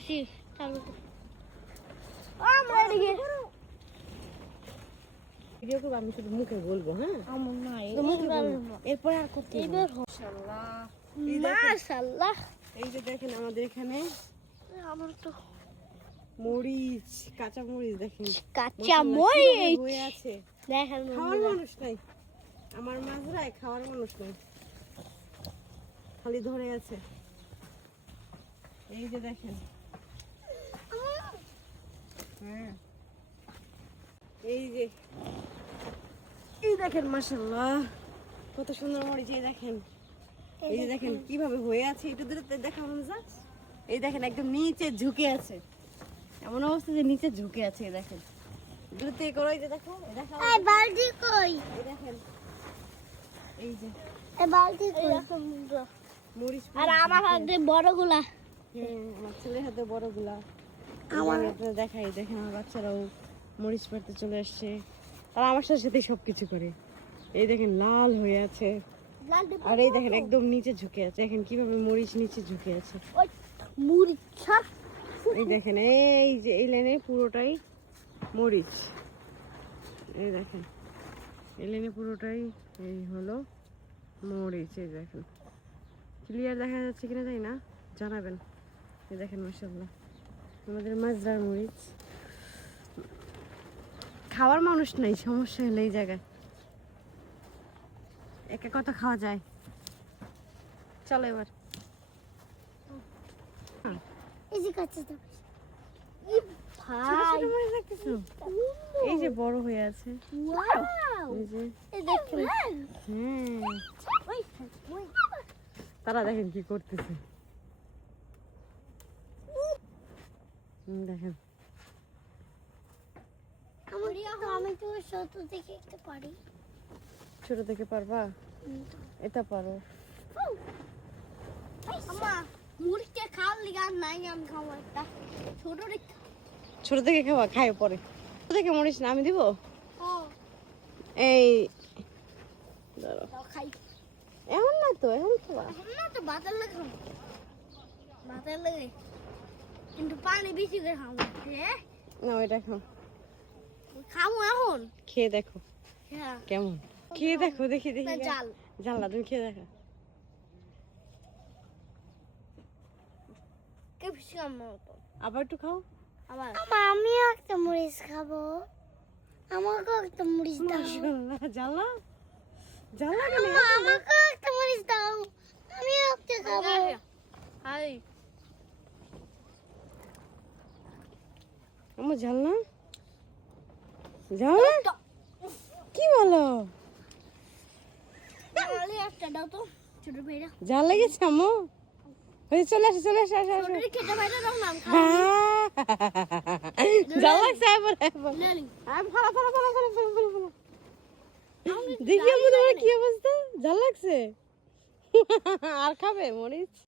করতেছি চালু আমরা এদিকে ভিডিও করব, আমি শুধু মুখে বলবো। হ্যাঁ আমার না শুধু মুখে বলবো, এরপর আর করতে হবে না। এবার মাশাআল্লাহ, মাশাআল্লাহ। এই যে দেখেন আমাদের এখানে আমার তো মরিচ, কাঁচা মরিচ দেখেন কাঁচা মাশাআল্লাহ কিভাবে মরিচ হয়ে আছে। দেখেন খাওয়ার মানুষ নাই, আমার মাজরায় খাওয়ার মানুষ নাই, খালি ধরে আছে। এই যে দেখেন, হ্যাঁ এই যে এই দেখেন মাশাআল্লাহ কত সুন্দর মরিচ। এই দেখেন, এই যে দেখেন কিভাবে হয়ে আছে, একটু দূরে দেখা মজা। এই দেখেন একদম নিচে ঝুঁকে আছে, এমন অবস্থা যে নিচে ঝুঁকে আছে। এই দেখেন দূরে থেকে করো, এই যে দেখো, এই দেখো এই বালতি কই, এই দেখেন, এই যে এই বালতি কই মরিচ। আর আমার হাতে বড়গুলা। হ্যাঁ আমার ছেলের হাতে বড়গুলা। আমার আপনারা দেখাই, দেখেন আমার বাচ্চারাও মরিচ পাড়তে চলে আসছে, তারা আমার সাথে সাথে সবকিছু করে। এই দেখেন লাল হয়ে আছে, আর এই দেখেন একদম নিচে ঝুঁকে আছে। দেখেন কিভাবে মরিচ নিচে ঝুঁকে আছে। ওই মুড়িছা এই দেখেন এই যে এই লাইনে পুরোটাই মরিচ। এই দেখেন এই লাইনে পুরোটাই এই হলো মরিচ। এই দেখেন ক্লিয়ার দেখা যাচ্ছে কিনা তাই না জানাবেন। এই দেখেন মাশাআল্লাহ আমাদের মাজরার মরিচ। খাওয়ার মানুষ নাই, সমস্যা হলো এই জায়গায় একা কত খাওয়া যায়। চলো এবার এই যে কাঁচা তো ছোট ছোট মরিচ দেখতেছো, এই যে বড় হয়ে আছে। ওয়াও এই যে এই দেখেন হ্যাঁ ওই তারা দেখেন কি করতেছে। দেখেন আমি তো ছোট থেকে একটু পারি। ছোট থেকে পারবা, এটা পারো। আমা মুড়িটা খাওয়ার লিগা নাই, আমি খাবো একটা ছোট রেখা। ছোট থেকে খাওয়া, খাই পরে। ছোট থেকে মরিস না আমি দিব। ও এই ধরো, তাও খাই এমন না তো, এখন খাওয়া। এখন না তো ভাতের লাগে খাবো, ভাতের লাগে কিন্তু পানি বেশি করে খাবো। হ্যাঁ না ওইটা খাও, খাবো এখন। খেয়ে দেখো হ্যাঁ কেমন, খেয়ে দেখো, দেখি দেখি। জাল জানলা তুমি খেয়ে দেখো। কে বেশি খাবো তো আবার একটু খাও। আবার আমিও একটা মরিচ খাবো, আমাকেও একটা মরিচ দাও। মাশাআল্লাহ, জ্বালা জ্বালা কেন? আমাকেও একটা মরিচ দাও, আমিও একটা খাবো। হাই আমার ঝাল না, ঝাল না? কি বলো, তাহলে একটা দাও তো ছোট ভাইরা। ঝাল লেগেছে আম্মু? ওই চলে আসো চলে আসো আসো আসো। ছোট খেতে ভাইরা দাও না, আমি খাবো। ঝাল লাগছে এবার এবার। লেলি আমি ফলা ফলা ফলা ফলা ফলা ফলা ফলা। দেখি আম্মু তোমার কি অবস্থা, ঝাল লাগছে? আর খাবে মরিচ?